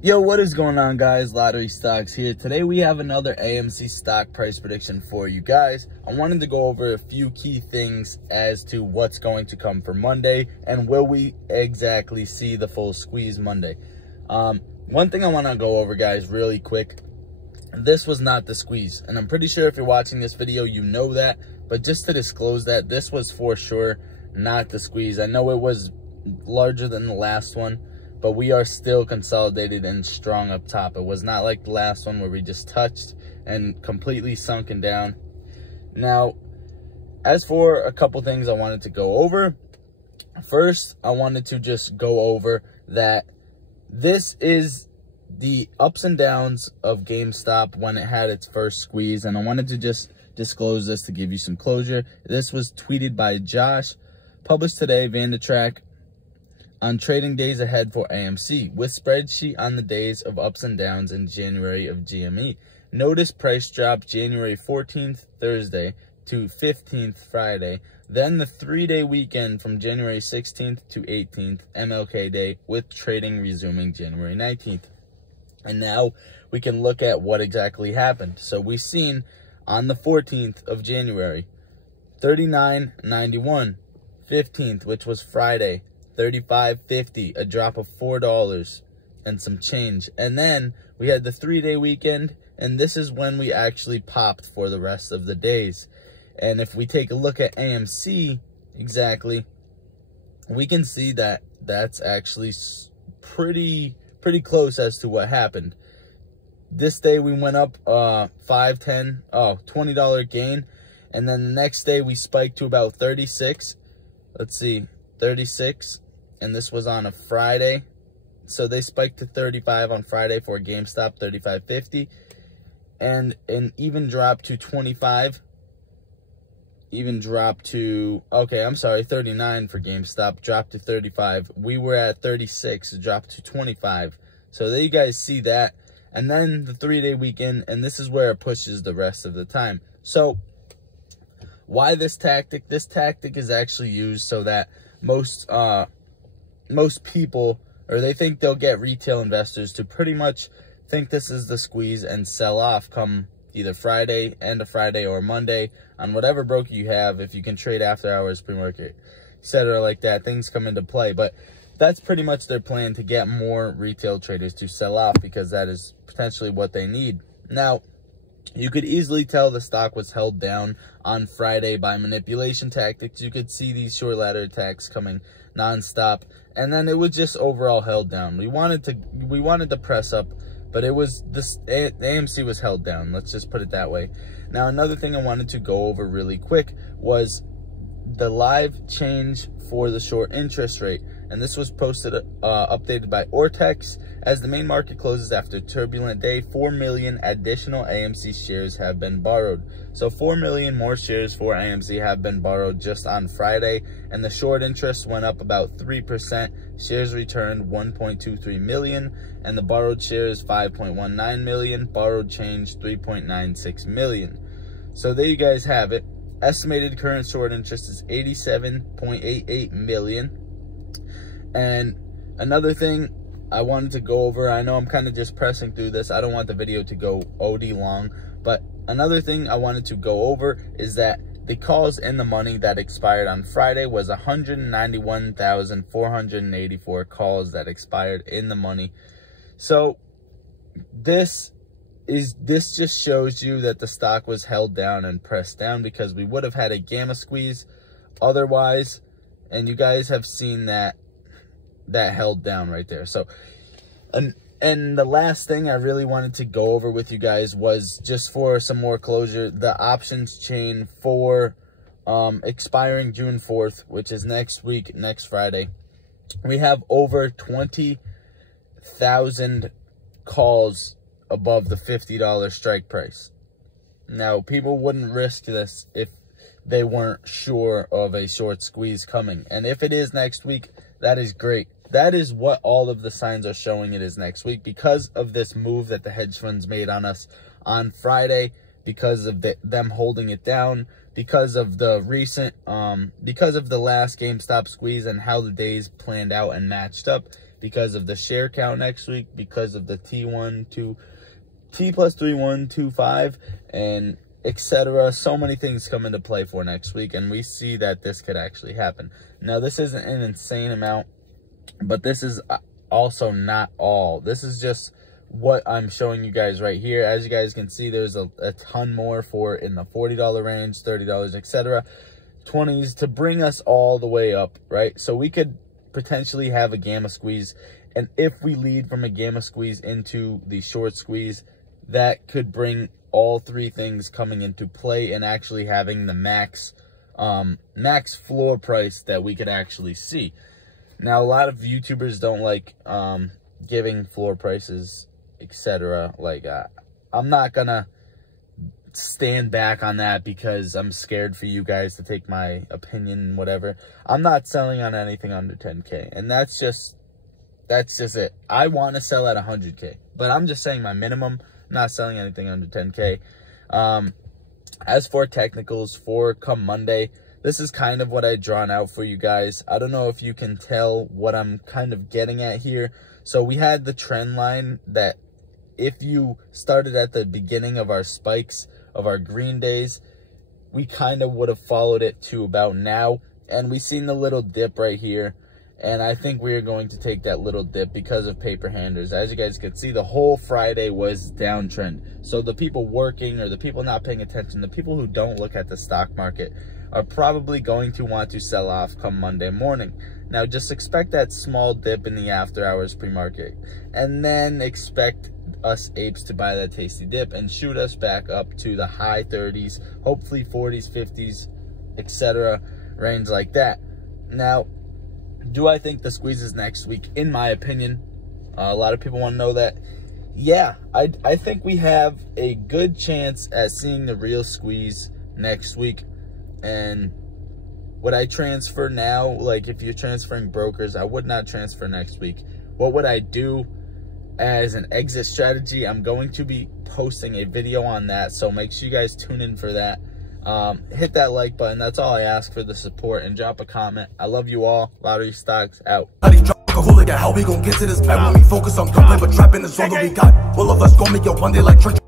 Yo, what is going on, guys? Lottery Stocks here. Today we have another AMC stock price prediction for you guys. I wanted to go over a few key things as to what's going to come for Monday and will we exactly see the full squeeze Monday. One thing I want to go over, guys, really quick. This was not the squeeze, and I'm pretty sure if you're watching this video, you know that. But just to disclose that, this was for sure not the squeeze. I know it was larger than the last one, but we are still consolidated and strong up top. It was not like the last one where we just touched and completely sunken down. Now, as for a couple things I wanted to go over. First, I wanted to just go over that this is the ups and downs of GameStop when it had its first squeeze. And I wanted to just disclose this to give you some closure. This was tweeted by Josh, published today, Vandertrack, on trading days ahead for AMC, with spreadsheet on the days of ups and downs in January of GME. Notice price drop January 14th, Thursday, to 15th, Friday. Then the 3-day weekend from January 16th to 18th, MLK Day, with trading resuming January 19th. And now we can look at what exactly happened. So we've seen on the 14th of January, 39.91, 15th, which was Friday, 35.50, a drop of $4 and some change. And then we had the 3-day weekend, and this is when we actually popped for the rest of the days. And if we take a look at AMC exactly, we can see that that's actually pretty close as to what happened. This day we went up $20 gain, and then the next day we spiked to about 36. Let's see, 36. And this was on a Friday. So they spiked to 35 on Friday for GameStop, 35.50. And an even drop to 25. Even drop to, okay, I'm sorry, 39 for GameStop, dropped to 35. We were at 36, dropped to 25. So there you guys see that. And then the 3-day weekend, and this is where it pushes the rest of the time. So why this tactic? This tactic is actually used so that most people, or they think they'll get retail investors to pretty much think this is the squeeze and sell off come either Friday, end of Friday, or Monday on whatever broker you have. If you can trade after hours, pre-market, etc., like that, things come into play. But that's pretty much their plan, to get more retail traders to sell off, because that is potentially what they need. Now, you could easily tell the stock was held down on Friday by manipulation tactics. You could see these short ladder attacks coming nonstop, and then it was just overall held down. We wanted to press up, but it was this, the AMC was held down. Let's just put it that way. Now, another thing I wanted to go over really quick was the live change for the short interest rate. And this was posted, updated by Ortex. As the main market closes after a turbulent day, 4 million additional AMC shares have been borrowed. So 4 million more shares for AMC have been borrowed just on Friday, and the short interest went up about 3%. Shares returned 1.23 million, and the borrowed shares 5.19 million. Borrowed change 3.96 million. So there you guys have it. Estimated current short interest is 87.88 million. And another thing I wanted to go over, I know I'm kind of just pressing through this, I don't want the video to go OD long, but another thing I wanted to go over is that the calls in the money that expired on Friday was 191,484 calls that expired in the money. So this just shows you that the stock was held down and pressed down, because we would have had a gamma squeeze otherwise, and you guys have seen that held down right there. So and the last thing I really wanted to go over with you guys was, just for some more closure, the options chain for expiring June 4th, which is next week, next Friday. We have over 20,000 calls above the $50 strike price. Now, people wouldn't risk this if they weren't sure of a short squeeze coming. And if it is next week, that is great. That is what all of the signs are showing it is next week, because of this move that the hedge funds made on us on Friday, because of them holding it down, because of the recent, because of the last GameStop squeeze and how the days planned out and matched up. because of the share count next week, because of the T+3-1-2-5, and etc. So many things come into play for next week, and we see that this could actually happen. Now, this isn't an insane amount, but this is also not all. This is just what I'm showing you guys right here. As you guys can see, there's a ton more for in the $40 range, $30, etc., 20s, to bring us all the way up, right? So we could potentially have a gamma squeeze, and if we lead from a gamma squeeze into the short squeeze, that could bring all three things coming into play and actually having the max floor price that we could actually see. Now, a lot of YouTubers don't like giving floor prices, etc. Like, I'm not gonna stand back on that because I'm scared for you guys to take my opinion, whatever. I'm not selling on anything under 10K, and that's just it. I want to sell at 100K, but I'm just saying my minimum. I'm not selling anything under 10K. As for technicals for come Monday, this is kind of what I drawn out for you guys. I don't know if you can tell what I'm kind of getting at here. So we had the trend line that if you started at the beginning of our spikes, of our green days, we kind of would have followed it to about now. And we seen the little dip right here. And I think we are going to take that little dip because of paper handlers. As you guys can see, the whole Friday was downtrend. So the people working, or the people not paying attention, the people who don't look at the stock market, are probably going to want to sell off come Monday morning. Now, just expect that small dip in the after hours pre-market, and then expect us apes to buy that tasty dip and shoot us back up to the high 30s, hopefully 40s, 50s, etc. range like that. Now, do I think the squeeze is next week? In my opinion, a lot of people want to know that. Yeah, I think we have a good chance at seeing the real squeeze next week. And would I transfer now? Like, if you're transferring brokers, I would not transfer next week. What would I do as an exit strategy? I'm going to be posting a video on that, so make sure you guys tune in for that. Hit that like button. That's all I ask for the support, and drop a comment. I love you all. Lottery Stocks out. How we gon' get to this back when we focus on gunplay, but trapping is all that we got. All of us gon' make it one day like church.